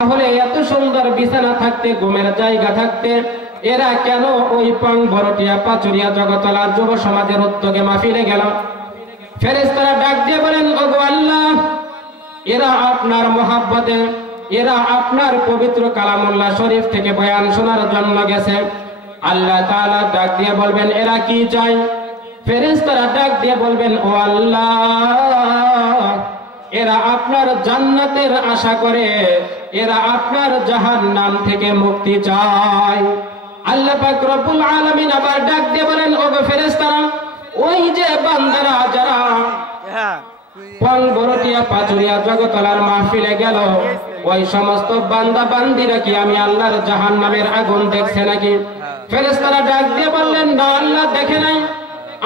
তাহলে এত সুন্দর বিছানা থাকতে, ঘুমের জায়গা থাকতে এরা কেন ওই পাং ভরটিয়া পাচুরিয়া জগতলা যুব সমাজের উদ্যোগে মাহফিলে গেল? ফেরেশতারা ডাক দিয়ে বলেন, ওগো আল্লাহ, এরা আপনার মহাব্বতে, এরা আপনার পবিত্র কালামুল্লাহ শরীফ থেকে বয়ান শোনার জন্য গেছে। আল্লাহ তাআলা ডাক দিয়ে বলবেন, এরা কি চায়? ফেরেশতারা ডাক দিয়ে বলবেন, ও আল্লাহ, এরা আপনার জান্নাতের আশা করে, এরা আপনার জাহান্নাম থেকে মুক্তি চায়। আল্লাহ পাক রব্বুল আলামিন আবার ডাক দিয়ে বলেন, ওগো ফেরেশতারা, ওই যে বান্দারা যারা পংবরটিয়া পাচুরিয়া জগতলার মাহফিলে গেল, ওই সমস্ত বান্দা বান্দিরা কি আমি আল্লাহর জাহান্নামের আগুন দেখছে নাকি? ফেরেশতারা ডাক দিয়ে বললেন, না আল্লাহ দেখে নাই।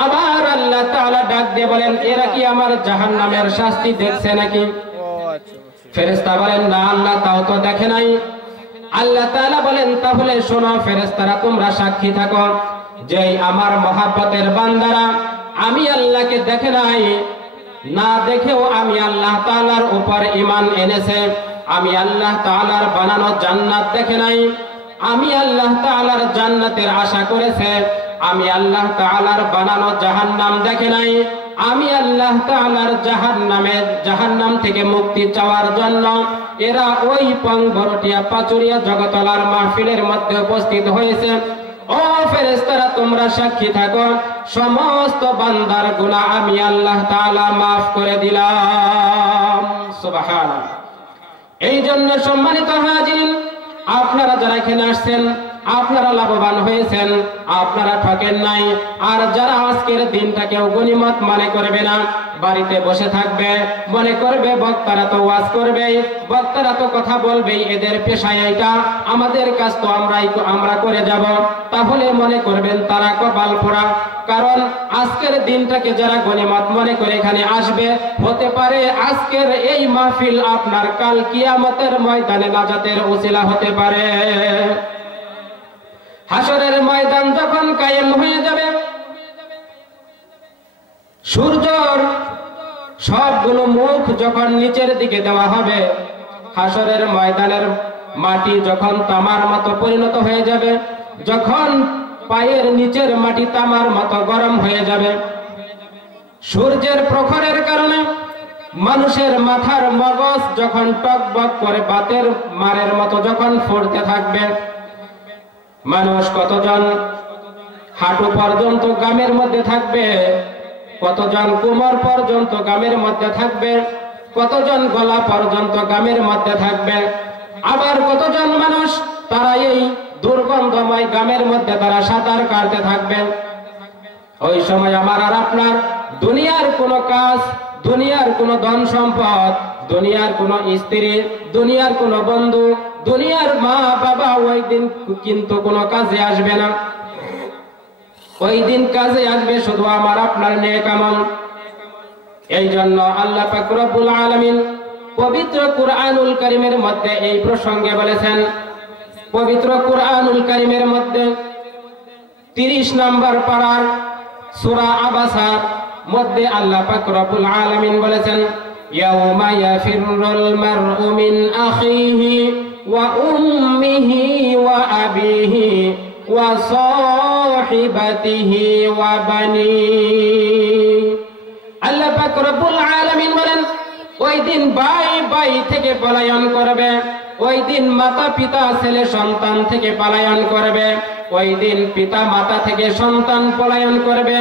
আবার আল্লাহ তাআলা ডাক দিয়ে বলেন, এরা কি আমার জাহান্নামের শাস্তি দেখছে নাকি? ফেরেশতা বলেন, না আল্লাহ তাও তো দেখে নাই। আল্লাহ তাআলা বলেন, তাহলে শোনো ফেরেশতারা, তোমরা সাক্ষী থাকো যে আমার মহাব্বতের বান্দারা আমি আল্লাহকে দেখে নাই, না দেখেও আমি আল্লাহ তাআলার উপর ঈমান এনেছে। আমি আল্লাহ তাআলার বানানো জান্নাত দেখে নাই, আমি আল্লাহ তাআলার জান্নাতের আশা করেছে। আমি আল্লাহ তাআলার বানানো জাহান্নাম দেখে নাই, আমি আল্লাহ তাআলার জাহান্নাম থেকে মুক্তি চাওয়ার জন্য এরা ওই পংবরটিয়া পাচুরিয়া জগতলার মাহফিলের মধ্যে উপস্থিত হয়েছে। ও ফেরেশতারা, তোমরা সাক্ষী থাকো, সমস্ত বান্দার গুনাহ আমি আল্লাহ তাআলা মাফ করে দিলাম। সুবহানাল্লাহ। এই জন্য সম্মানিত হাজিরিন, আপনারা যারা এখানে আসছেন আপনারা লাভবান হয়েছেন, আপনারা ঠকেন নাই। আর যারা আজকের দিনটাকেও গনিমত মনে করবে না, বাড়িতে বসে থাকবে, মনে করবে বক্তারা তো ওয়াজ করবেই, বক্তারা তো কথা বলবেই, এদের পেশায় এটা, আমাদের কাজ তো আমরা করে যাব, তাহলে মনে করবেন তারা কপাল পোড়া। কারণ আজকের দিনটাকে যারা গনিমত মনে করে এখানে আসবে, হতে পারে আজকের এই মাহফিল আপনার কাল কিয়ামতের ময়দানে নাজাতের উসিলা হতে পারে। হাসরের ময়দান যখন কায়েম হয়ে যাবে, সূর্যর সবগুলো মুখ যখন নিচের দিকে দেওয়া হবে, হাসরের ময়দানের মাটি যখন তামার মতো পরিণত হয়ে যাবে, যখন পায়ের নিচের মাটি তামার মতো গরম হয়ে যাবে, সূর্যের প্রখরের কারণে মানুষের মাথার মগজ যখন টকবক করে বাতের মারের মতো যখন ফুটতে থাকবে, মানুষ কতজন হাঁটু পর্যন্ত গামের মধ্যে থাকবে, কতজন কোমর পর্যন্ত গামের মধ্যে থাকবে, কতজন গলা পর্যন্ত গামের মধ্যে থাকবে, আবার কতজন মানুষ তারা এই দুর্গন্ধময় গামের মধ্যে তারা সাঁতার কাটতে থাকবে। ওই সময় আমার আর আপনার দুনিয়ার কোনো কাজ, দুনিয়ার কোনো ধন সম্পদ, দুনিয়ার কোনো স্ত্রী, দুনিয়ার কোনো বন্ধু, দুনিয়ার মা বাবা ওই দিন কিন্তু কোনো কাজে আসবে না। ওই দিন কাজে আসবে শুধু আমার আপনার নেক আমল। এই জন্য আল্লাহ পাক রব্বুল আলামিন পবিত্র কুরআনুল কারীমের মধ্যে এই প্রসঙ্গে বলেছেন। পবিত্র কুরআনুল কারীমের মধ্যে 30 নম্বর পারার সূরা আবাসার মধ্যে আল্লাহ পাক রব্বুল আলামিন বলেছেন, ইয়াউমা ইয়াফিরুল মারউ মিন আখিহি ওয়া উম্মিহি ওয়া আবিহি ওয়া সাহিবাতিহি ওয়া বানিহি। আল্লাহ পাক রব্বুল আলামিন বলেন, ওই দিন ভাই ভাই থেকে পলায়ন করবে, ওই দিন মাতা পিতা ছেলে সন্তান থেকে পলায়ন করবে, ওই দিন পিতা মাতা থেকে সন্তান পলায়ন করবে,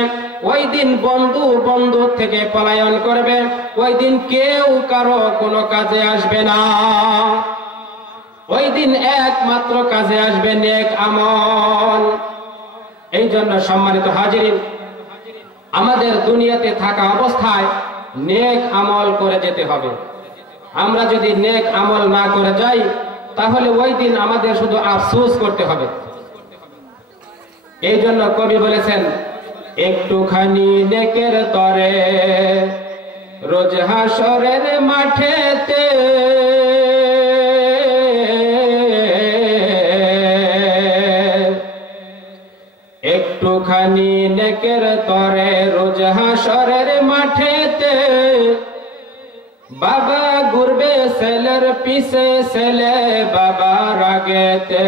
ওই দিন বন্ধু বন্ধু থেকে পলায়ন করবে, ওই দিন কেউ কারো কোনো কাজে আসবে না। ওই দিন একমাত্র কাজে আসবে নেক আমল। এই জন্য সম্মানিত হাজিরিন, আমাদের দুনিয়াতে থাকা অবস্থায় নেক আমল করে যেতে হবে। আমরা যদি নেক আমল না করে যাই, তাহলে ওই দিন আমাদের শুধু আফসোস করতে হবে। এই জন্য কবি বলেছেন, একটুখানি নেকের তরে রোজ হাসরের মাঠেতে একটুখানি নেকের তরে রোজ হাসরের মাঠেতে বাবা ঘুরবে ছেলের পিছে ছেলে বাবার আগেতে,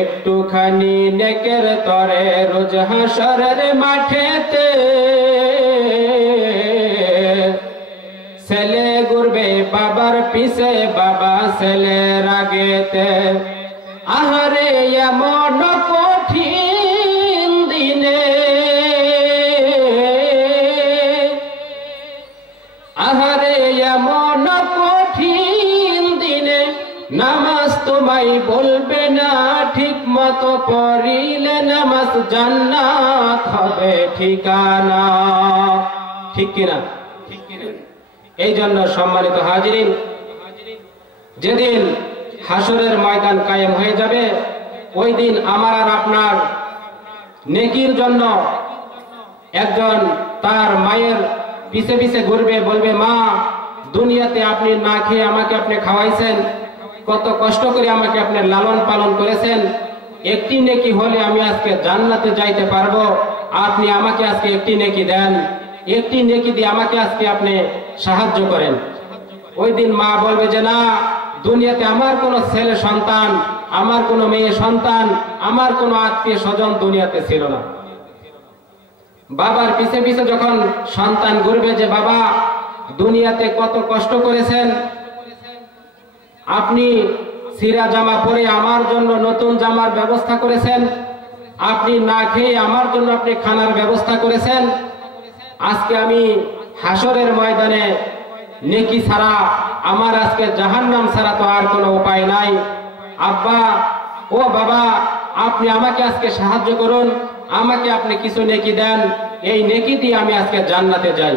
একটুখানি নেকের তরে রোজ হাসরের মাঠেতে, ছেলে ঘুরবে বাবার পিছে বাবা ছেলের আগেতে। আহারে এমন কঠিন দিনে, আহারে এমন কঠিন দিনে, নামাজ তোমায় বলবে না ঠিক মতো পড়িলে, নামাজ জান্নাত হবে ঠিকানা। ঠিক কিনা? এই জন্য সম্মানিত হাজিরিন, যেদিন হাসরের ময়দান কায়েম হয়ে যাবে, ওই দিন আমার আর আপনার নেকির জন্য একজন তার মায়ের পিছে পিছে ঘুরবে, বলবে, মা দুনিয়াতে আপনি না খেয়ে আমাকে আপনি খাওয়াইছেন, কত কষ্ট করে আমাকে আপনি লালন পালন করেছেন, একটি নেকি হলে আমি আজকে জান্নাতে যাইতে পারবো, আপনি আমাকে আজকে একটি নেকি দেন, একটি নেকি দিয়ে আমাকে আজকে আপনি সাহায্য করেন। ওই দিন মা বলবে যে না, দুনিয়াতে আমার কোনো ছেলে সন্তান, আমার কোনো মেয়ে সন্তান, আমার কোনো আত্মীয় স্বজন দুনিয়াতে ছিল না। বাবার পিছে পিছে যখন সন্তান ঘুরবে যে বাবা দুনিয়াতে কত কষ্ট করেছেন, আপনি ছিঁড়া জামা পরে আমার জন্য নতুন জামার ব্যবস্থা করেছেন, আপনি না খেয়ে আমার জন্য আপনি খানার ব্যবস্থা করেছেন, আজকে আমি হাসরের ময়দানে নেকি ছাড়া আমার আজকে জাহান্নাম ছাড়া তো আর কোনো উপায় নাই। আব্বা ও বাবা আপনি আমাকে আজকে সাহায্য করুন, আমাকে আপনি কিছু নেকি দেন, এই নেকি দিয়ে আমি আজকে জান্নাতে যাই।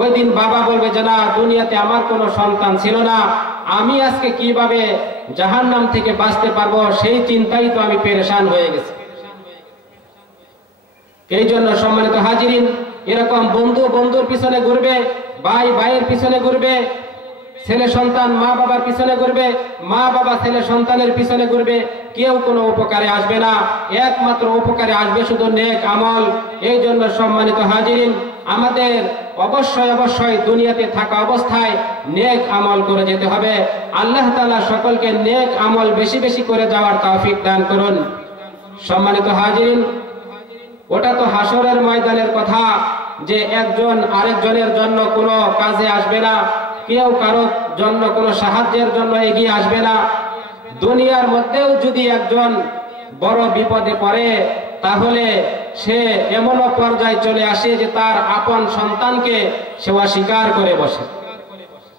ওই দিন বাবা বলবে যে না, দুনিয়াতে আমার কোনো সন্তান ছিল না, আমি আজকে কিভাবে জাহান্নাম থেকে বাঁচতে পারবো সেই চিন্তাই তো আমি পেরেশান হয়ে গেছি। এই জন্য সম্মানিত হাজিরিন, এরকম বন্ধু বন্ধুর পিছনে ঘুরবে, ভাই ভাইয়ের পিছনে ঘুরবে, ছেলে সন্তান মা বাবার পিছনে ঘুরবে, মা বাবা ছেলে সন্তানের পিছনে ঘুরবে, কেউ কোনো উপকারে আসবে না, একমাত্র উপকারে আসবে শুধু নেক আমল। এই জন্য সম্মানিত হাজিরিন, আমাদের অবশ্যই অবশ্যই দুনিয়াতে থাকা অবস্থায় নেক আমল করে যেতে হবে। আল্লাহ তাআলা সকলকে নেক আমল বেশি বেশি করে যাওয়ার তৌফিক দান করুন। সম্মানিত হাজিরিন, ওটা তো হাসরের ময়দানের কথা, যে একজন আরেকজনের জন্য কোনো কাজে আসবে না, কেউ কারো জন্য কোনো সাহায্যের জন্য এগিয়ে আসবে না। দুনিয়ার মধ্যেও যদি একজন বড় বিপদে পড়ে, তাহলে সে এমনও পর্যায়ে চলে আসে যে তার আপন সন্তানকে সে অস্বীকার করে বসে।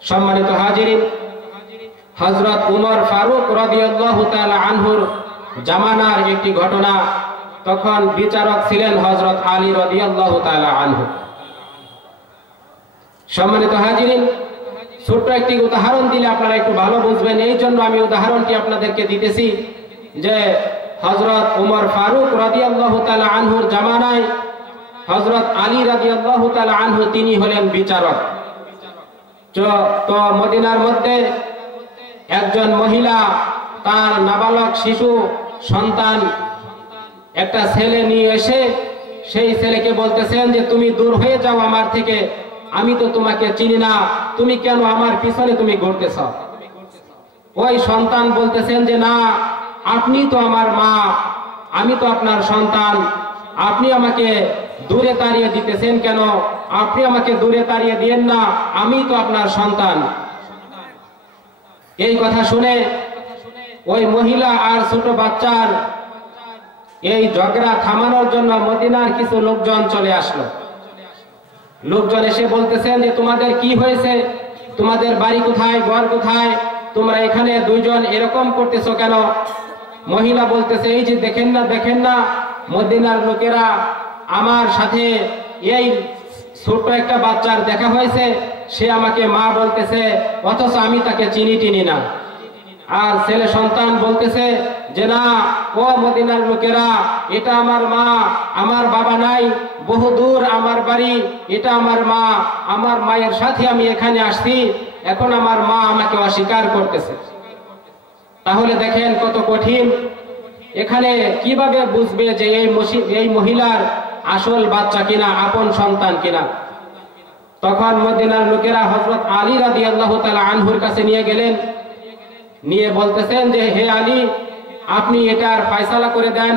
সম্মানিত হাজিরিন, হযরত উমর ফারুক রাদিয়াল্লাহু তাআলা আনহুর জামানার একটি ঘটনা। তখন বিচারক ছিলেন হযরত আলী রাদিয়াল্লাহু তাআলা আনহু। সম্মানিত হাজিরিন, ছোট্ট একটি উদাহরণ দিলে আপনারা একটু ভালো বুঝবেন, এই জন্য আমি উদাহরণটি আপনাদেরকে দিতেছি যে হযরত উমর ফারুক রাদিয়াল্লাহু তাআলা আনহুর জামানায় হযরত আলী রাদিয়াল্লাহু তাআলা আনহু তিনি হলেন বিচারক। তো মদিনার মধ্যে একজন মহিলা তার নাবালক শিশু সন্তান একটা ছেলে নিয়ে এসে সেই ছেলেকে বলতেছেন যে তুমি দূর হয়ে যাও আমার থেকে, আমি তো তোমাকে চিনি না, তুমি কেন আমার পিছনে তুমি ঘুরতেছ? ওই সন্তান বলতেছেন যে না, আপনি তো আমার মা, আমি তো আপনার সন্তান, আপনি আমাকে দূরে তাড়িয়ে দিতেছেন কেন? আপনি আমাকে দূরে তাড়িয়ে দিয়েন না, আমি তো আপনার সন্তান। এই কথা শুনে ওই মহিলা আর ছোট বাচ্চার এই ঝগড়া থামানোর জন্য মদিনার কিছু লোকজন চলে আসলো। লোকজন এসে বলতেছেন যে তোমাদের কি হয়েছে, তোমাদের বাড়ি কোথায়, ঘর কোথায়, তোমরা এখানে দুইজন এরকম করতেছো কেন? মহিলা বলতেছে এই যে দেখেন না মদিনার লোকেরা আমার সাথে এই ছোট একটা বাচ্চার দেখা হয়েছে, সে আমাকে মা বলতেছে, অথচ আমি তাকে চিনি না। আর ছেলে সন্তান বলতেছে যে না, ও মদিনার লোকেরা, এটা আমার মা, আমার বাবা নাই, বহুদূর আমার বাড়ি, এটা আমার মা, আমার মায়ের সাথে আমি এখানে আসছি, এখন আমার মা আমাকে অস্বীকার করতেছে। তাহলে দেখেন কত কঠিন। এখানে কিভাবে বুঝবে যে এই মহিলার আসল বাচ্চা কিনা, আপন সন্তান কিনা? তখন মদিনার লোকেরা হযরত আলী রাদিয়াল্লাহু তাআলা আনহুর কাছে নিয়ে গেলেন, নিয়ে বলতেছেন যে হে আলী, আপনি এটার ফয়সালা করে দেন।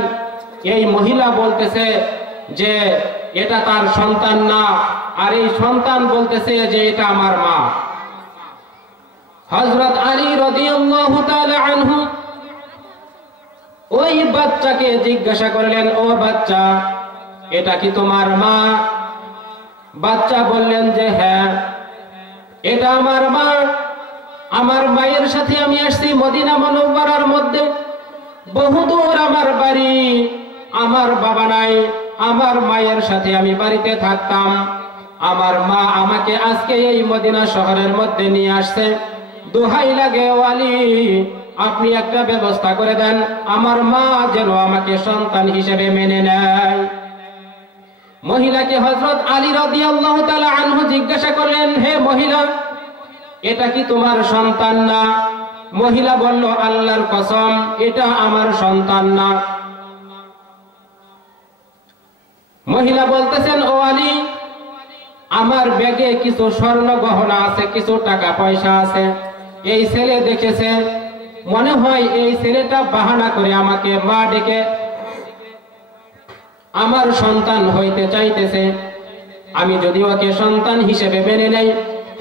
এই মহিলা বলতেছে যে এটা তার সন্তান না, আর এই সন্তান বলতেছে যে এটা আমার মা। হযরত আলী রাদিয়াল্লাহু তাআলা আনহু ওই বাচ্চাকে জিজ্ঞাসা করলেন, ও বাচ্চা, এটা কি তোমার মা? বাচ্চা বললেন যে হ্যাঁ, এটা আমার মা। আমার মায়ের সাথে আমি আসছি মদিনা মুনাওয়ারার মধ্যে, বহুদূর আমার বাড়ি, আমার বাবা নাই, আমার মায়ের সাথে আমি বাড়িতে থাকতাম। আমার মা আমাকে আজকে এই মদিনা শহরের মধ্যে নিয়ে আসছে। দোহাই লাগে ওয়ালি, আপনি একটা ব্যবস্থা করে দেন, আমার মা যেন আমাকে সন্তান হিসেবে মেনে নেয়। মহিলাকে হযরত আলী রাদিয়াল্লাহু তাআলা আনহু জিজ্ঞাসা করলেন, হে মহিলা, এটা কি তোমার সন্তান না? মহিলা বলল, আল্লাহর কসম, এটা আমার সন্তান না। মহিলা বলতেছেন, ও আলী, আমার ব্যাগে কিছু স্বর্ণ গহনা আছে, কিছু টাকা পয়সা আছে। এই ছেলে দেখেছে, মনে হয় এই ছেলেটা বাহানা করে আমাকে মা ডেকে আমার সন্তান হইতে চাইতেছে। আমি যদি ওকে সন্তান হিসেবে মেনে নেই,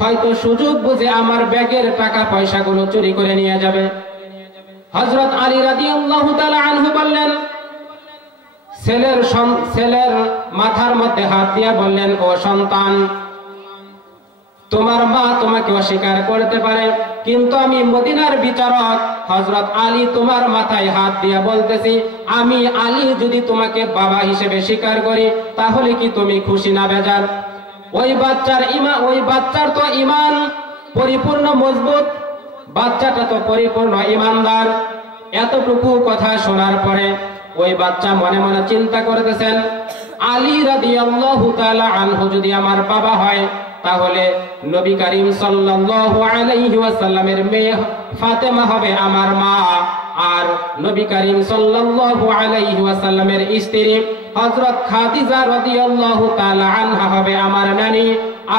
হয়তো সুযোগ বুঝে আমার ব্যাগের টাকা পয়সাগুলো চুরি করে নিয়ে যাবে। হযরত আলী রাদিয়াল্লাহু তাআলা আনহু বললেন, ছেলের মাথার মধ্যে হাত দিয়ে বললেন, ও সন্তান, তোমার মা তোমাকে অস্বীকার করতে পারে, কিন্তু আমি মদিনার বিচারক হযরত আলী তোমার মাথায় হাত দিয়ে বলতেছি, আমি আলী যদি তোমাকে বাবা হিসেবে স্বীকার করি, তাহলে কি তুমি খুশি না বেজার? ওই বাচ্চার তো ঈমান পরিপূর্ণ মজবুত, বাচ্চাটা তো পরিপূর্ণ ঈমানদার। এতটুকু কথা শোনার পরে ওই বাচ্চা মনে মনে চিন্তা করতেছেন, আলী রাদিয়াল্লাহু তাআলা আনহু যদি আমার বাবা হয়, তাহলে নবী করিম সাল্লাল্লাহু আলাইহি ওয়াসাল্লামের মেয়ে ফাতেমা হবে আমার মা, আর নবী করিম সাল্লাল্লাহু আলাইহি ওয়াসাল্লামের স্ত্রী হযরত খাদিজা রাদিয়াল্লাহু তাআলা আনহা হবে আমার নানি,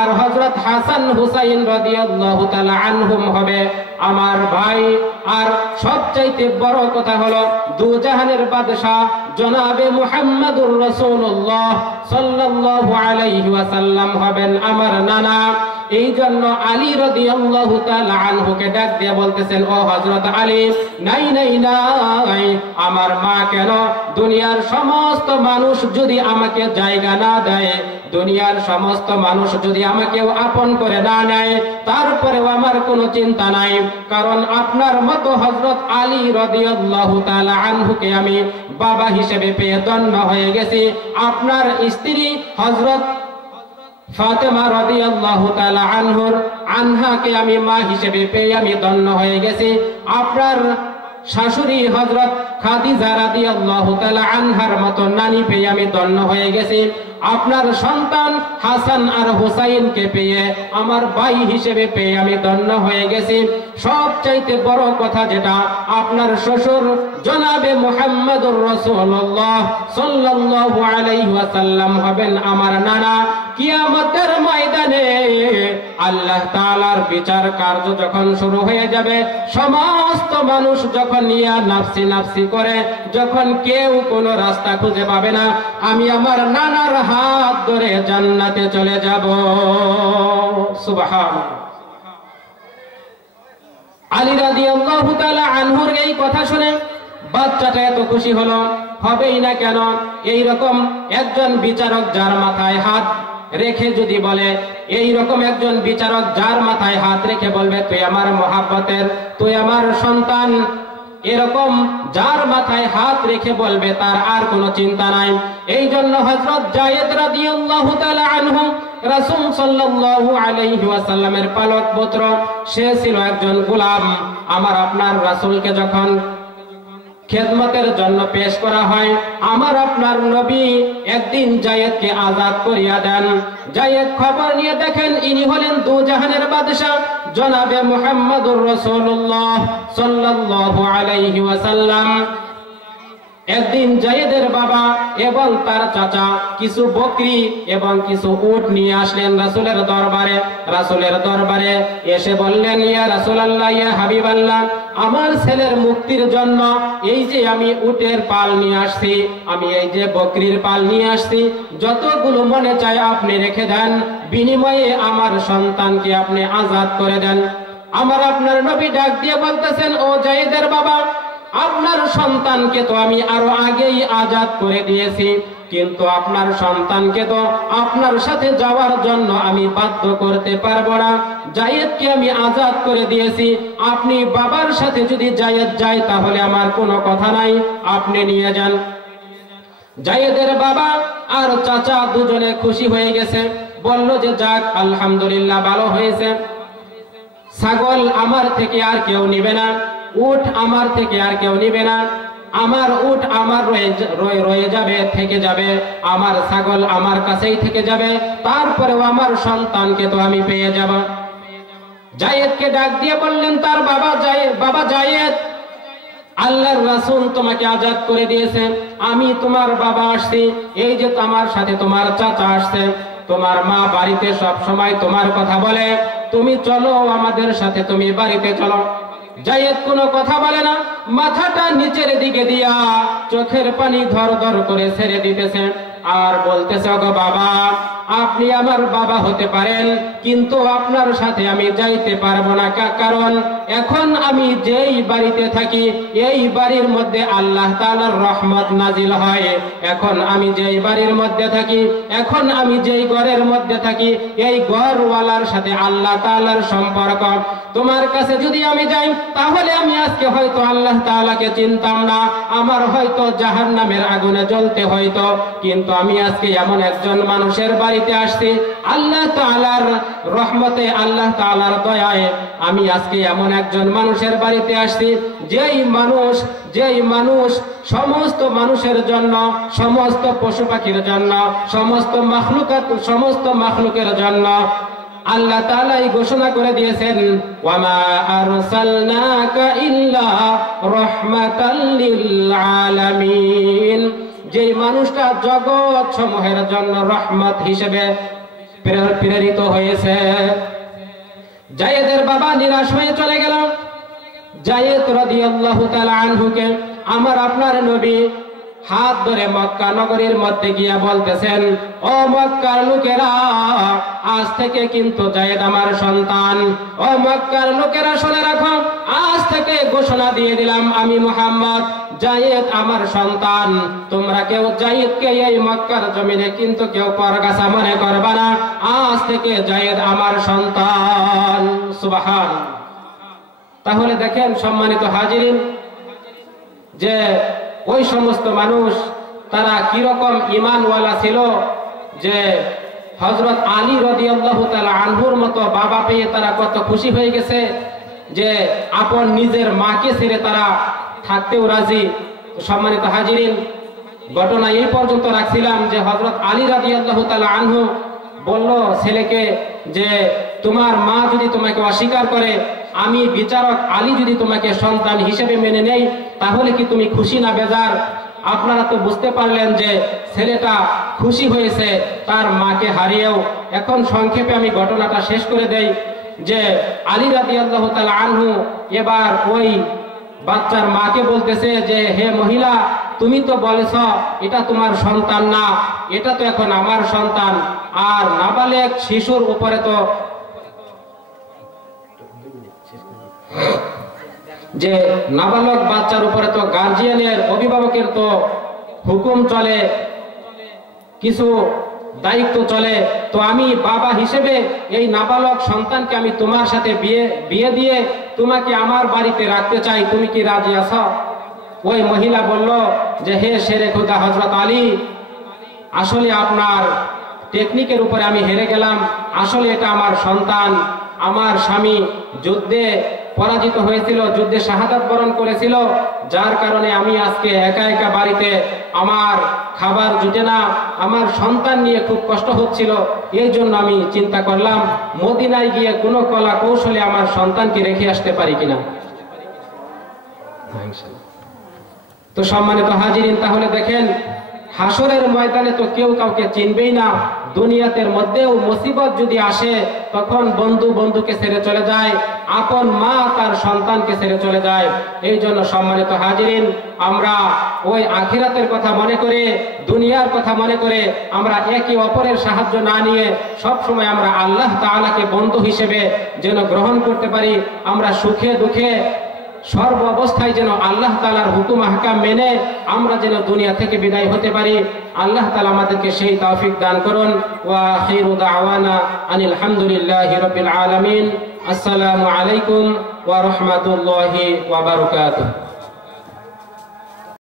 আর হযরত হাসান হুসাইন রাদিয়াল্লাহু তাআলা আনহুম হবে আমার ভাই। আর সবচাইতে বড় কথা হলো, দুজাহানের বাদশা জনাবে মুহাম্মদুর রাসূলুল্লাহ সাল্লাল্লাহু আলাইহি ওয়াসাল্লাম হবেন আমার নানা। এই জন্য আলী রাদিয়াল্লাহু তাআলা আনহুকে ডাক দিয়ে বলতেছেন, ও হযরত আলী, নাই নাই নাই, আমার মা কেন? দুনিয়ার সমস্ত মানুষ যদি আমাকে জায়গা না দেয়, দুনিয়ার সমস্ত মানুষ যদি আমাকে আপন করে না নেয়, তারপরেও আমার কোনো চিন্তা নাই, কারণ আপনার মতো হযরত আলী রাদিয়াল্লাহু তাআলা আনহুকে আমি বাবা হিসেবে পেয়ে ধন্য হয়ে গেছি। আপনার স্ত্রী হযরত ফাতেমা রাদিয়াল্লাহু তাআলা আনহাকে আমি মা হিসেবে পেয়ে আমি ধন্য হয়ে গেছি। আপনার শাশুড়ি হযরত খাদিজা রাদিয়াল্লাহু তাআলা আনহার মতো নানি পেয়ে আমি ধন্য হয়ে গেছি। আপনার সন্তান হাসান আর হুসাইনকে পেয়ে আমার ভাই হিসেবে পেয়ে আমি ধন্য হয়ে গেছি। সবচাইতে বড় কথা যেটা, আপনার শ্বশুর জনাবে মুহাম্মদুর রাসূলুল্লাহ সাল্লাল্লাহু আলাইহি ওয়াসাল্লাম হবেন আমার নানা। কিয়ামতের ময়দানে আল্লাহ তাআলার বিচার কার্য যখন শুরু হয়ে যাবে, সমস্ত মানুষ যখন ইয়া নাফসি নাফসি করে, যখন কেউ কোনো রাস্তা খুঁজে পাবে না, আমি আমার নানার হাত ধরে জান্নাতে চলে যাব। সুবহানাল্লাহ। আলী রাদিয়াল্লাহু তাআলা আনহুর এই কথা শুনে বাচ্চাটা এত খুশি হলো, হবেই না কেন? এই রকম একজন বিচারক যার মাথায় হাত রেখে যদি বলে, এই রকম একজন বিচারক যার মাথায় হাত রেখে বলবে, তুই আমার মহাব্বতের, তুই আমার সন্তান, এরকম যার মাথায় হাত রেখে বলবে, তার আর কোনো চিন্তা নাই। এই জন্য হযরত যায়েদ রাদিয়াল্লাহু তাআলা আনহু রাসূল সাল্লাল্লাহু আলাইহি ওয়াসাল্লামের পালক পুত্র, সে ছিল একজন গোলাম। আমার আপনার রাসূলকে যখন খেদমতের জন্য পেশ করা হয়, আমার আপনার নবী একদিন যায়েদকে আজাদ করিয়া দেন। যায়েদ খবর নিয়ে দেখেন, ইনি হলেন দুজাহানের বাদশা জনাবে মুহাম্মদুর রাসূলুল্লাহ সাল্লাল্লাহু আলাইহি ওয়াসাল্লাম। একদিন জায়েদের বাবা এবং তার চাচা কিছু বকরি এবং কিছু উট নিয়ে আসলেন রাসূলের দরবারে। রাসূলের দরবারে এসে বললেন, ইয়া রাসূলুল্লাহ, ইয়া হাবিবাল্লাহ, আমার ছেলের মুক্তির জন্য এই যে আমি উটের পাল নিয়ে আসছি, আমি এই যে বকরির পাল নিয়ে আসছি, যতগুলো মনে চায় আপনি রেখে দেন, বিনিময়ে আমার সন্তানকে আপনি আজাদ করে দেন। আমার আপনার নবী ডাক দিয়ে বলতেছেন, ও জায়েদের বাবা, আপনার সন্তানকে তো আমি আরো আগেই আজাদ করে দিয়েছি, কিন্তু আপনার সন্তানকে তো আপনার সাথে যাওয়ার জন্য আমি বাধ্য করতে পারবো না। জায়েদকে আমি আজাদ করে দিয়েছি, আপনি বাবার সাথে যদি জায়েদ যায় তাহলে আমার কোনো কথা নাই, আপনি নিয়ে যান। জায়েদের বাবা আর চাচা দুজনে খুশি হয়ে গেছে, বলল যে যাক, আলহামদুলিল্লাহ, ভালো হয়েছে। ছাগল আমার থেকে আর কেউ নিবে না, উট আমার থেকে আর কেউ নিবে না, আমার উট আমার রয়ে যাবে, থেকে যাবে, আমার ছাগল আমার কাছেই থেকে যাবে, তারপরেও আমার সন্তানকে তো আমি পেয়ে যাব। জায়েদকে ডাক দিয়ে বললেন তার বাবা, বাবা জায়েদ, আল্লাহর রাসূল তোমাকে আজাদ করে দিয়েছে, আমি তোমার বাবা আসছি, এই যে আমার সাথে তোমার চাচা আসছে, তোমার মা বাড়িতে সব সময় তোমার কথা বলে, তুমি চলো আমাদের সাথে, তুমি বাড়িতে চলো। জায়েদ কোনো কথা বলে না, মাথাটা নিচের দিকে দিয়া চোখের পানি ধর ধর করে ছেড়ে দিতেছে আর বলতেছে, ওগো বাবা, আপনি আমার বাবা হতে পারেন, কিন্তু আপনার সাথে আমি যাইতে পারবো না, কারণ এখন আমি যেই বাড়িতে থাকি এই বাড়ির মধ্যে আল্লাহ তাআলার রহমত নাজিল হয়। এখন আমি যেই বাড়ির মধ্যে থাকি, এখন আমি যেই ঘরের মধ্যে থাকি, এই ঘরওয়ালার সাথে আল্লাহ তাআলার সম্পর্ক। তোমার কাছে যদি আমি যাই তাহলে আমি আজকে হয়তো আল্লাহ তাআলাকে চিনতাম না, আমার হয়তো জাহান্নামের আগুনে জ্বলতে হইতো, কিন্তু আমি আজকে এমন একজন মানুষের বাড়িতে আসছি, আল্লাহ তাআলার রহমতে, আল্লাহ তাআলার দয়ায় আমি আজকে এমন একজন মানুষের বাড়িতে আসছি, যেই মানুষ সমস্ত মানুষের জন্য, সমস্ত পশু পাখির জন্য, সমস্ত মাখলুকের জন্য আল্লাহ তাআলাই ঘোষণা করে দিয়েছেন, ওয়ামা আরসালনাকা ইল্লা রাহমাতাল লিল আলামিন। যেই মানুষটা জগৎ সমূহের জন্য রহমত হিসেবে প্রেরিত হয়েছে। জায়েদের বাবা নিরাশ হয়ে চলে গেল। জায়েদ রাদিয়াল্লাহু তাআলা আনহুকে আমার আপনার নবী হাত ধরে মক্কা নগরীর মধ্যে গিয়া বলতেছেন, ও মক্কার লোকেরা, আজ থেকে কিন্তু জায়েদ আমার সন্তান। ও মক্কার লোকেরা শুনে রাখো, আজ থেকে ঘোষণা দিয়ে দিলাম, আমি মুহাম্মদ, জায়েদ আমার সন্তান। তোমরা কেউ জায়েদকে এই মক্কার জমিনে কিন্তু কেউ পরগাছা মনে করবা না, আজ থেকে জায়েদ আমার সন্তান। সুবহানাল্লাহ। তাহলে দেখেন সম্মানিত হাজিরিন, যে ওই সমস্ত মানুষ তারা কিরকম ঈমানওয়ালা ছিল, যে হযরত আলী রাদিয়াল্লাহু তাআলা আনহুর মতো বাবা পেয়ে তারা কত খুশি হয়ে গেছে, যে আপন নিজের মাকে ছেড়ে তারা থাকতেও রাজি। সম্মানিত হাজিরিন, ঘটনা এই পর্যন্ত রাখছিলাম যে হযরত আলী রাদিয়াল্লাহু তাআলা আনহু বলল ছেলেকে যে তোমার মা যদি তোমাকে অস্বীকার করে, আমি বিচারক আলী যদি তোমাকে সন্তান হিসেবে মেনে নেই, তাহলে কি তুমি খুশি না বেজার? আপনারা তো বুঝতে পারলেন যে ছেলেটা খুশি হয়েছে তার মাকে হারিয়েও। এখন সংক্ষেপে আমি ঘটনাটা শেষ করে দেই, যে আলী রাদিয়াল্লাহু তাআলা আনহু এবার ওই বাচ্চার মাকে বলতেছে যে, হে মহিলা, তুমি তো বলেছ এটা তোমার সন্তান না, এটা তো এখন আমার সন্তান। আর নাবালেগ শিশুর উপরে তো, যে নাবালক বাচ্চার উপরে তো গার্জিয়ানের, অভিভাবকের তো হুকুম চলে, কিছু দায়িত্ব চলে। তো আমি বাবা হিসেবে এই নাবালক সন্তানকে আমি তোমার সাথে বিয়ে দিয়ে তোমাকে আমার বাড়িতে রাখতে চাই, তুমি কি রাজি আছো? ওই মহিলা বলল যে, হে শেরে খুদা হযরত আলী, আসলে আপনার টেকনিকের উপরে আমি হেরে গেলাম, আসলে এটা আমার সন্তান। আমার স্বামী যুদ্ধে পরাজিত হয়েছিল, যুদ্ধে শাহাদাত বরণ করেছিল, যার কারণে আমি আজকে একা একা বাড়িতে, আমার খাবার জুটে না, আমার সন্তান নিয়ে খুব কষ্ট হচ্ছিল। এই জন্য আমি চিন্তা করলাম মদিনায় গিয়ে কোনো কলা কৌশলে আমার সন্তানকে রেখে আসতে পারি কিনা। তো সম্মানিত হাজিরিন, তাহলে দেখেন হাসরের ময়দানে তো কেউ কাউকে চিনবেই না। দুনিয়াতের মধ্যেও মুসিবত যদি আসে তখন বন্ধু বন্ধুকে ছেড়ে চলে যায়, আপন মা তার সন্তানকে ছেড়ে চলে যায়। এই জন্য সম্মানিত হাজিরিন, আমরা ওই আখিরাতের কথা মনে করে, দুনিয়ার কথা মনে করে আমরা একে অপরের সাহায্য না নিয়ে সব সময় আমরা আল্লাহ তাআলাকে বন্ধু হিসেবে যেন গ্রহণ করতে পারি। আমরা সুখে দুঃখে সর্ব অবস্থায় যেন আল্লাহ তাআলার হুকুম আহকাম মেনে আমরা যেন দুনিয়া থেকে বিদায় হতে পারি। আল্লাহ তাআলা আমাদেরকে সেই তৌফিক দান করুন। ওয়া আখিরু দাওয়ানা আনিল হামদুলিল্লাহি রাব্বিল আলামিন। আসসালামু আলাইকুম ওয়া রাহমাতুল্লাহি ওয়া বারাকাতুহু।